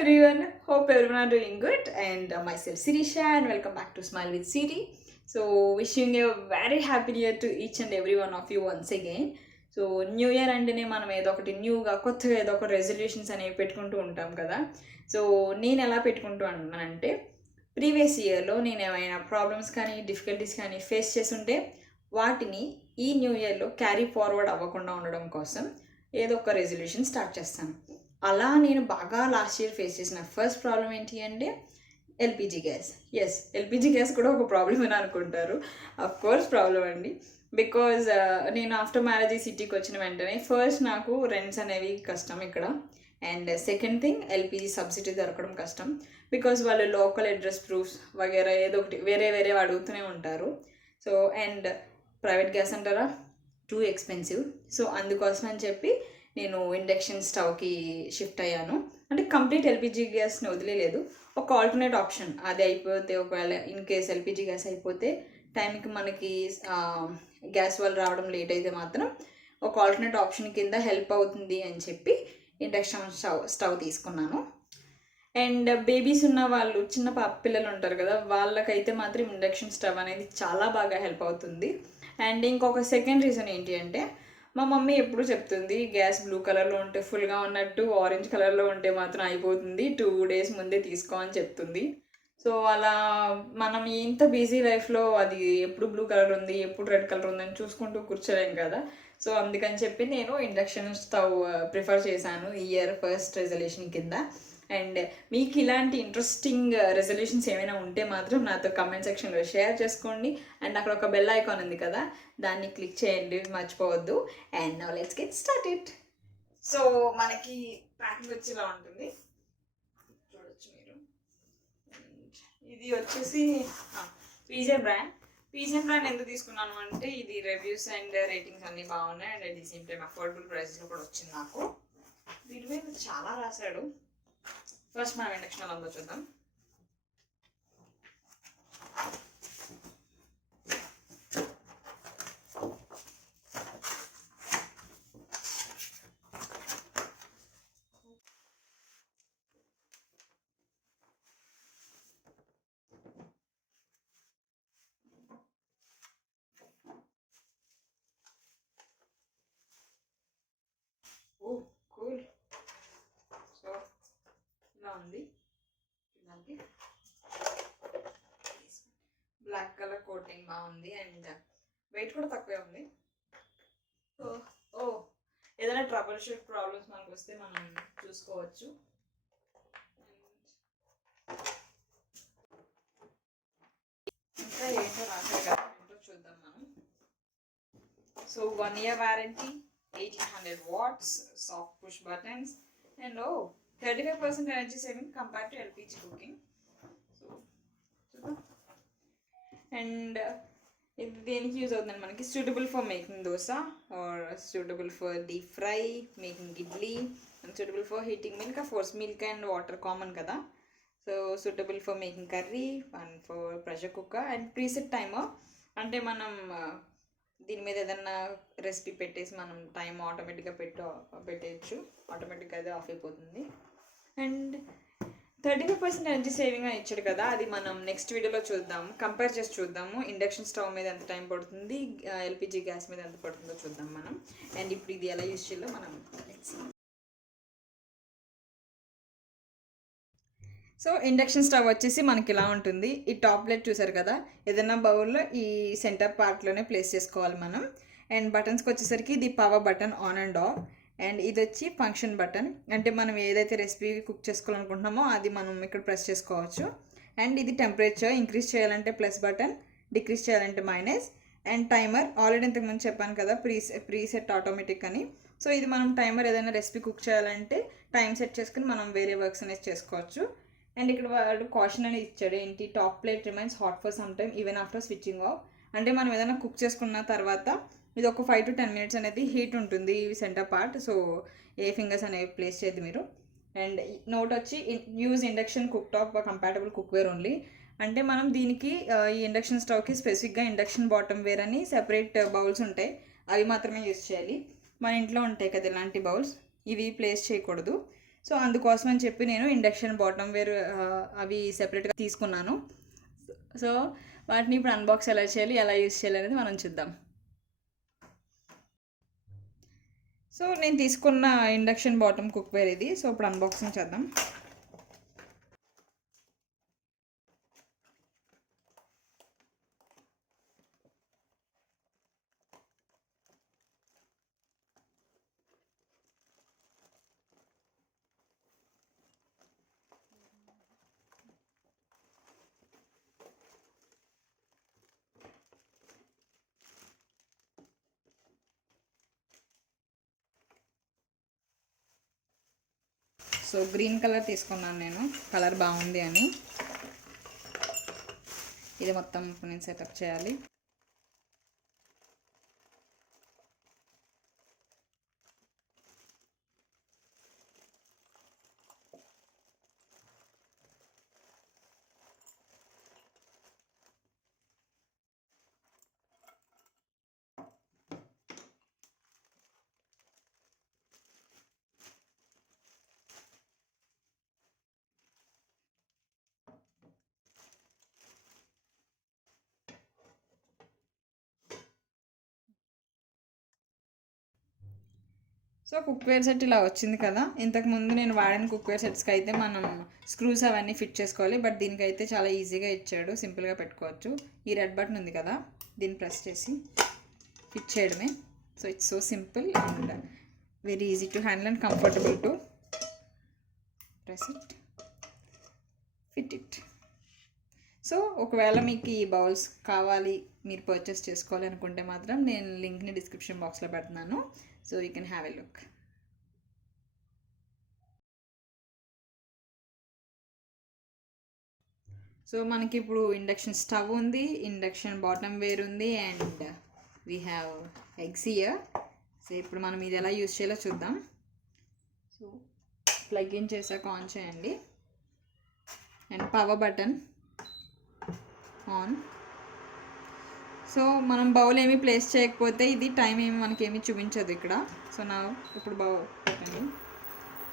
everyone, hope everyone are doing good and myself Sirisha and welcome back to Smile with Siri. So wishing a very happy new year to each and every one of you once again. So new year అంటేనే మనం ఏదో ఒకటి న్యూగా కొత్తగా ఏదో ఒక resolutions అనేవి పెట్టుకుంటూ ఉంటాం కదా. సో నేను ఎలా పెట్టుకుంటూ అంటున్నానంటే ప్రీవియస్ ఇయర్లో నేను ఏమైనా ప్రాబ్లమ్స్ కానీ డిఫికల్టీస్ కానీ ఫేస్ చేస్తుంటే వాటిని ఈ న్యూ ఇయర్లో క్యారీ ఫార్వర్డ్ అవ్వకుండా ఉండడం కోసం ఏదో ఒక రెజల్యూషన్ స్టార్ట్ చేస్తాను. అలా నేను బాగా లాస్ట్ ఇయర్ ఫేస్ చేసిన ఫస్ట్ ప్రాబ్లం ఏంటి అంటే ఎల్పిజి గ్యాస్. ఎల్పిజి గ్యాస్ కూడా ఒక ప్రాబ్లమ్ అని అనుకుంటారు. అఫ్ కోర్స్ ప్రాబ్లం అండి. బికాజ్ నేను ఆఫ్టర్ మ్యారేజ్ సిటీకి వచ్చిన వెంటనే ఫస్ట్ నాకు రెంట్స్ అనేవి కష్టం ఇక్కడ, and second thing LPG subsidy దొరకడం కష్టం. బికాజ్ వాళ్ళు లోకల్ అడ్రస్ ప్రూఫ్స్ వగేరా ఏదో ఒకటి వేరే అడుగుతూనే ఉంటారు. సో అండ్ ప్రైవేట్ గ్యాస్ అంటారా, టూ ఎక్స్పెన్సివ్. సో అందుకోసం అని చెప్పి నేను ఇండక్షన్ స్టవ్కి షిఫ్ట్ అయ్యాను. అంటే కంప్లీట్ ఎల్పిజి గ్యాస్ని వదిలేదు, ఒక ఆల్టర్నేట్ ఆప్షన్. అది అయిపోతే ఒకవేళ ఇన్ కేస్ ఎల్పిజి గ్యాస్ అయిపోతే టైంకి మనకి గ్యాస్ వాళ్ళు రావడం లేట్ అయితే మాత్రం ఒక ఆల్టర్నేట్ ఆప్షన్ కింద హెల్ప్ అవుతుంది అని చెప్పి ఇండక్షన్ స్టవ్ తీసుకున్నాను. అండ్ బేబీస్ ఉన్న వాళ్ళు, చిన్న పిల్లలు ఉంటారు కదా, వాళ్ళకైతే మాత్రం ఇండక్షన్ స్టవ్ అనేది చాలా బాగా హెల్ప్ అవుతుంది. అండ్ ఇంకొక సెకండ్ రీజన్ ఏంటి అంటే మా మమ్మీ ఎప్పుడు చెప్తుంది, గ్యాస్ బ్లూ కలర్లో ఉంటే ఫుల్గా ఉన్నట్టు, ఆరెంజ్ కలర్లో ఉంటే మాత్రం అయిపోతుంది, 2 days ముందే తీసుకో అని చెప్తుంది. సో అలా మనం ఇంత బిజీ లైఫ్లో అది ఎప్పుడు బ్లూ కలర్ ఉంది ఎప్పుడు రెడ్ కలర్ ఉందని చూసుకుంటూ కూర్చోలేం కదా. సో అందుకని చెప్పి నేను ఇండక్షన్ స్టవ్ ప్రిఫర్ చేశాను ఈ ఇయర్ ఫస్ట్ రెజల్యూషన్ కింద. అండ్ మీకు ఇలాంటి ఇంట్రెస్టింగ్ రెజల్యూషన్స్ ఏమైనా ఉంటే మాత్రం నాతో కమెంట్ సెక్షన్లో షేర్ చేసుకోండి. అండ్ అక్కడ ఒక బెల్ ఐకాన్ ఉంది కదా, దాన్ని క్లిక్ చేయండి, మర్చిపోవద్దు. And now let's get started. So మనకి ప్యాకింగ్ వచ్చేలా ఉంటుంది, చూడొచ్చు మీరు. ఇది వచ్చేసి పీజే బ్రాండ్ ఎందుకు తీసుకున్నాను అంటే ఇది రివ్యూస్ అండ్ రేటింగ్స్ అన్నీ బాగున్నాయి, and at the same time affordable ప్రైస్లో కూడా వచ్చింది నాకు. దీని మీద చాలా రాశాడు. ఫస్ట్ మనం ఇండక్షన్ అందులో చూద్దాం. కూల్. సో ఇలా ఉంది, దానికి బ్లాక్ కలర్ కోటింగ్ బాగుంది అండ్ వెయిట్ కూడా తక్కువే ఉంది. సో ఏదైనా ట్రబుల్ షూట్ ప్రాబ్లమ్స్ మనకు వస్తే మనం చూసుకోవచ్చు. ఇంకా ఏంటో రాశారు కదా, ఏంటో చూద్దాం మనం. So 1 year warranty, 1800 watts, soft push buttons, and 35% energy saving compared to LPG cooking. So చూద్దాం. అండ్ ఇది దేనికి యూజ్ అవుతుందండి మనకి, suitable for making dosa, or suitable for deep fry, making idli, and suitable for heating milk. Course milk and water common కదా. So suitable for making curry and for pressure cooker. And preset timer, అంటే మనం దీని మీద ఏదన్నా recipe పెట్టేసి మనం time ఆటోమేటిక్గా పెట్టేయచ్చు, ఆటోమేటిక్గా అదే ఆఫ్ అయిపోతుంది. అండ్ 35% ఎనర్జీ సేవింగ్ అని ఇచ్చాడు కదా, అది మనం నెక్స్ట్ వీడియోలో చూద్దాం, కంపేర్ చేసి చూద్దాము. ఇండక్షన్ స్టవ్ మీద ఎంత టైం పడుతుంది, ఎల్పిజి గ్యాస్ మీద ఎంత పడుతుందో చూద్దాం మనం. అండ్ ఇప్పుడు ఇది ఎలా యూజ్ చేయాలో మనం. సో ఇండక్షన్ స్టవ్ వచ్చేసి మనకి ఇలా ఉంటుంది. ఈ టాప్ ప్లేట్ చూసారు కదా, ఏదైనా బౌల్లో ఈ సెంటర్ పార్ట్లోనే ప్లేస్ చేసుకోవాలి మనం. అండ్ బటన్స్కి వచ్చేసరికి ఇది power button on and of, and ఇది వచ్చి ఫంక్షన్ బటన్, అంటే మనం ఏదైతే రెసిపీ కుక్ చేసుకోవాలనుకుంటున్నామో అది మనం ఇక్కడ ప్రెస్ చేసుకోవచ్చు. అండ్ ఇది టెంపరేచర్ ఇంక్రీజ్ చేయాలంటే ప్లస్ బటన్, డిక్రీజ్ చేయాలంటే మైనస్. అండ్ టైమర్, ఆల్రెడీ ఇంతకుముందు చెప్పాను కదా ప్రీసెట్ ఆటోమేటిక్ అని. సో ఇది మనం టైమర్ ఏదైనా రెసిపీ కుక్ చేయాలంటే టైం సెట్ చేసుకుని మనం వేరే వర్క్స్ అనేది చేసుకోవచ్చు. అండ్ ఇక్కడ వాడు కాషన్ అనేది ఇచ్చాడు ఏంటి, top plate remains hot for some time even after switching of. అంటే మనం ఏదైనా కుక్ చేసుకున్న తర్వాత ఇది ఒక 5 to 10 minutes అనేది హీట్ ఉంటుంది సెంటర్ పార్ట్. సో ఏ ఫింగర్స్ అనేవి ప్లేస్ చేయద్దు మీరు. అండ్ నోట్ వచ్చి use induction cook top compatible cookware only. అంటే మనం దీనికి ఈ ఇండక్షన్ స్టవ్కి స్పెసిఫిక్గా ఇండక్షన్ బాటమ్ వేర్ అని సెపరేట్ బౌల్స్ ఉంటాయి, అవి మాత్రమే యూజ్ చేయాలి. మన ఇంట్లో ఉంటాయి కదా ఇలాంటి బౌల్స్, ఇవి ప్లేస్ చేయకూడదు. సో అందుకోసం అని చెప్పి నేను ఇండక్షన్ బాటమ్ వేర్ అవి సెపరేట్గా తీసుకున్నాను. సో వాటిని ఇప్పుడు అన్బాక్స్ ఎలా చేయాలి, ఎలా యూస్ చేయాలి అనేది మనం చూద్దాం. సో నేను తీసుకున్న ఇండక్షన్ బాటమ్ కుక్వేర్ ఇది. సో ఇప్పుడు అన్బాక్సింగ్ చేద్దాం. సో గ్రీన్ కలర్ తీసుకున్నాను నేను, కలర్ బాగుంది అని. ఇది మొత్తం నేను సెటప్ చేయాలి. సో కుక్వేర్ సెట్ ఇలా వచ్చింది కదా. ఇంతకుముందు నేను వాడిన కుక్వేర్ సెట్స్కి అయితే మనం స్క్రూస్ అవన్నీ ఫిట్ చేసుకోవాలి, బట్ దీనికైతే చాలా ఈజీగా ఇచ్చాడు, సింపుల్గా పెట్టుకోవచ్చు. ఈ రెడ్ బటన్ ఉంది కదా, దీన్ని ప్రెస్ చేసి ఫిట్ చేయడమే. So it's so simple and very easy to handle and comfortable to press it, fit it. So ఒకవేళ మీకు ఈ బౌల్స్ కావాలి, మీరు పర్చేస్ చేసుకోవాలి అనుకుంటే మాత్రం నేను లింక్ని డిస్క్రిప్షన్ బాక్స్లో పెడుతున్నాను. So you can have a look. So మనకి ఇప్పుడు ఇండక్షన్ స్టవ్ ఉంది, ఇండక్షన్ బాటమ్ వేర్ ఉంది, and we have eggs here. So ఇప్పుడు మనం ఇది ఎలా యూజ్ చేయాలో చూద్దాం. సో ప్లగ్ ఇన్ చేసాక ఆన్ చేయండి, and power button on. So మనం బౌల్ ఏమి ప్లేస్ చేయకపోతే ఇది టైం ఏమి మనకేమీ చూపించదు ఇక్కడ. సో నా ఇప్పుడు బౌల్ పెట్టండి.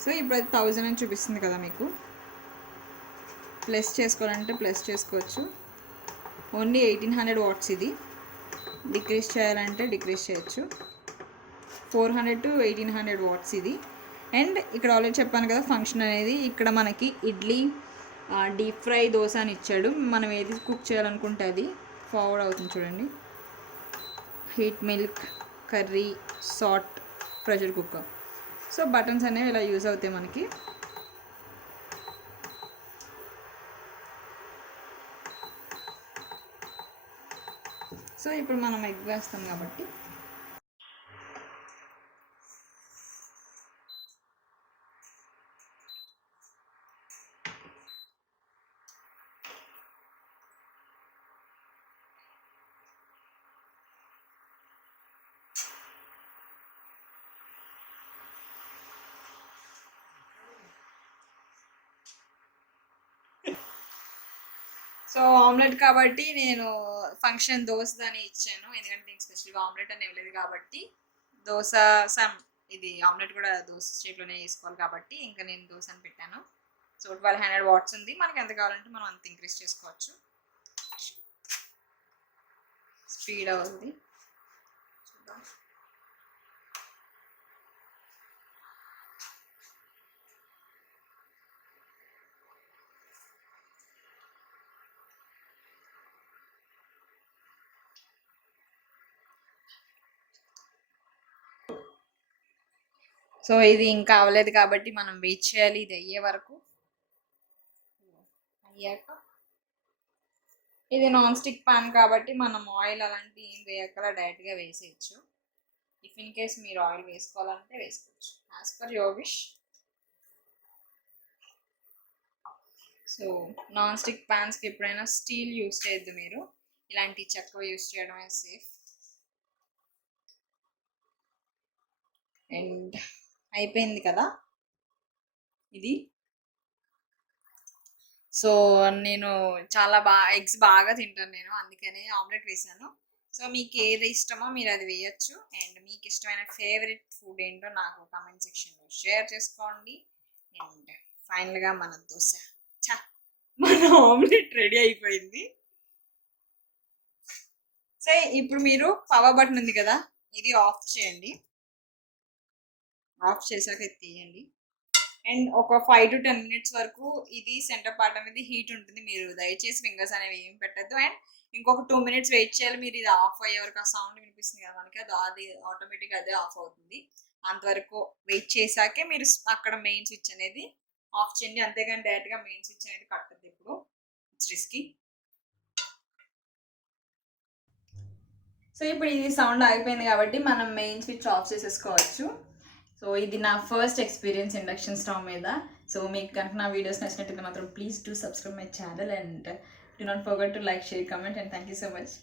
సో ఇప్పుడు అది 1000 అని చూపిస్తుంది కదా మీకు. ప్లస్ చేసుకోవాలంటే ప్లస్ చేసుకోవచ్చు. ఓన్లీ 1800 వాట్స్ ఇది. డిక్రీజ్ చేయాలంటే డిక్రీజ్ చేయొచ్చు. 400 to 1800 వాట్స్ ఇది. అండ్ ఇక్కడ ఆల్రెడీ చెప్పాను కదా ఫంక్షన్ అనేది. ఇక్కడ మనకి ఇడ్లీ, డీప్ ఫ్రై, దోశ అని ఇచ్చాడు. మనం ఏది కుక్ చేయాలనుకుంటే అది ఫార్వర్డ్ అవుతుంది చూడండి. హీట్, మిల్క్, కర్రీ, సాట్, ప్రెషర్ కుక్కర్. సో బటన్స్ అనేవి ఇలా యూజ్ అవుతాయి మనకి. సో ఇప్పుడు మనం ఎగ్ వేస్తాం కాబట్టి సో ఆమ్లెట్ కాబట్టి నేను ఫంక్షన్ దోశ అని ఇచ్చాను, ఎందుకంటే దీనికి స్పెషల్గా ఆమ్లెట్ అని ఇవ్వలేదు కాబట్టి. దోశ ఇది ఆమ్లెట్ కూడా దోశ స్టేట్లోనే వేసుకోవాలి కాబట్టి ఇంకా నేను దోశ అని పెట్టాను. సో 1200 వాట్స్ ఉంది. మనకి ఎంత కావాలంటే మనం అంత ఇంక్రీజ్ చేసుకోవచ్చు. స్పీడ్ అవుతుంది చూద్దాం. సో ఇది ఇంకా అవ్వలేదు కాబట్టి మనం వెయిట్ చేయాలి ఇది అయ్యే వరకు. అయ్యాక ఇది నాన్ స్టిక్ పాన్ కాబట్టి మనం ఆయిల్ అలాంటి ఏం వేయకలా డైరెక్ట్గా వేసేయచ్చు. ఇఫ్ ఇన్ కేస్ మీరు ఆయిల్ వేసుకోవాలంటే వేసుకోవచ్చు, as per your wish. So non stick ప్యాన్స్కి ఎప్పుడైనా స్టీల్ యూస్ చేయొద్దు మీరు, ఇలాంటి చెక్క యూస్ చేయడమే సేఫ్. అండ్ అయిపోయింది కదా ఇది. సో నేను చాలా ఎగ్స్ బాగా తింటాను నేను, అందుకనే ఆమ్లెట్ వేసాను. సో మీకు ఏది ఇష్టమో మీరు అది వేయచ్చు. అండ్ మీకు ఇష్టమైన ఫేవరెట్ ఫుడ్ ఏంటో నాకు కామెంట్ సెక్షన్లో షేర్ చేసుకోండి. అండ్ ఫైనల్గా మన దోశ మన ఆమ్లెట్ రెడీ అయిపోయింది. సో ఇప్పుడు మీరు పవర్ బటన్ ఉంది కదా, ఇది ఆఫ్ చేయండి. ఆఫ్ చేశాక ఇది తీయండి. అండ్ ఒక 5 to 10 minutes వరకు ఇది సెంటర్ పార్ట్ అనేది హీట్ ఉంటుంది. మీరు దయచేసి ఫింగర్స్ అనేవి ఏం పెట్టద్దు. అండ్ ఇంకొక 2 minutes వెయిట్ చేయాలి. మీరు ఇది ఆఫ్ అయ్యే వరకు ఆ సౌండ్ వినిపిస్తుంది కదా మనకి, అది ఆటోమేటిక్గా అదే ఆఫ్ అవుతుంది. అంతవరకు వెయిట్ చేశాకే మీరు అక్కడ మెయిన్ స్విచ్ అనేది ఆఫ్ చేయండి. అంతేగాని డైరెక్ట్గా మెయిన్ స్విచ్ అనేది కట్టద్దు. ఇప్పుడు ఇట్స్ రిస్కీ. సో ఇప్పుడు ఇది సౌండ్ ఆగిపోయింది కాబట్టి మనం మెయిన్ స్విచ్ ఆఫ్ చేసేసుకోవచ్చు. సో ఇది నా ఫస్ట్ ఎక్స్పీరియన్స్ ఇండక్షన్ స్టవ్ మీద. సో మీకు కనుక నా వీడియోస్ నచ్చినట్టయితే మాత్రం please do subscribe my channel and do not forget to like, share, comment and thank you so much.